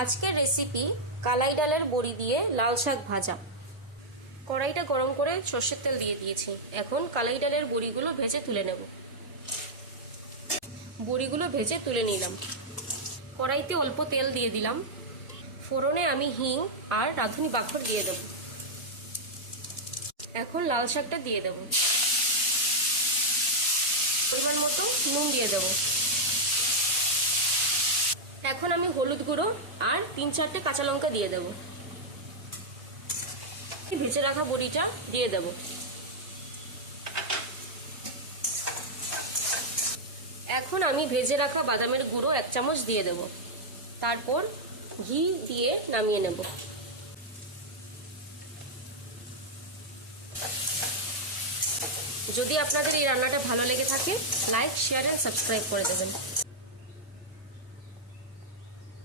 আজকের রেসিপি কালাই ডালের বড়ি দিয়ে লাল শাক ভাজা। কড়াইটা গরম করে সর্ষের তেল দিয়ে দিয়েছি। এখন কালাই ডালের বড়িগুলো ভেজে তুলে নেব। বড়িগুলো ভেজে তুলে নিলাম। কড়াইতে অল্প তেল দিয়ে দিলাম। ফোড়নে আমি হিং আর রাঁধুনি বাখর দিয়ে দেব। এখন লাল শাকটা দিয়ে দেব। পরিমাণ মতো নুন দিয়ে দেব। এখন আমি হলুদ গুঁড়ো আর 3-4টে কাঁচা লঙ্কা দিয়ে দেব। ভেজে রাখা বড়িটা দিয়ে দেব। এখন আমি ভেজে রাখা বাদামের গুঁড়ো 1 চামচ দিয়ে দেব। তারপর ঘি দিয়ে নামিয়ে নেব। যদি আপনাদের এই রান্নাটা ভালো লেগে থাকে, লাইক, শেয়ার এন্ড সাবস্ক্রাইব করে দেবেন।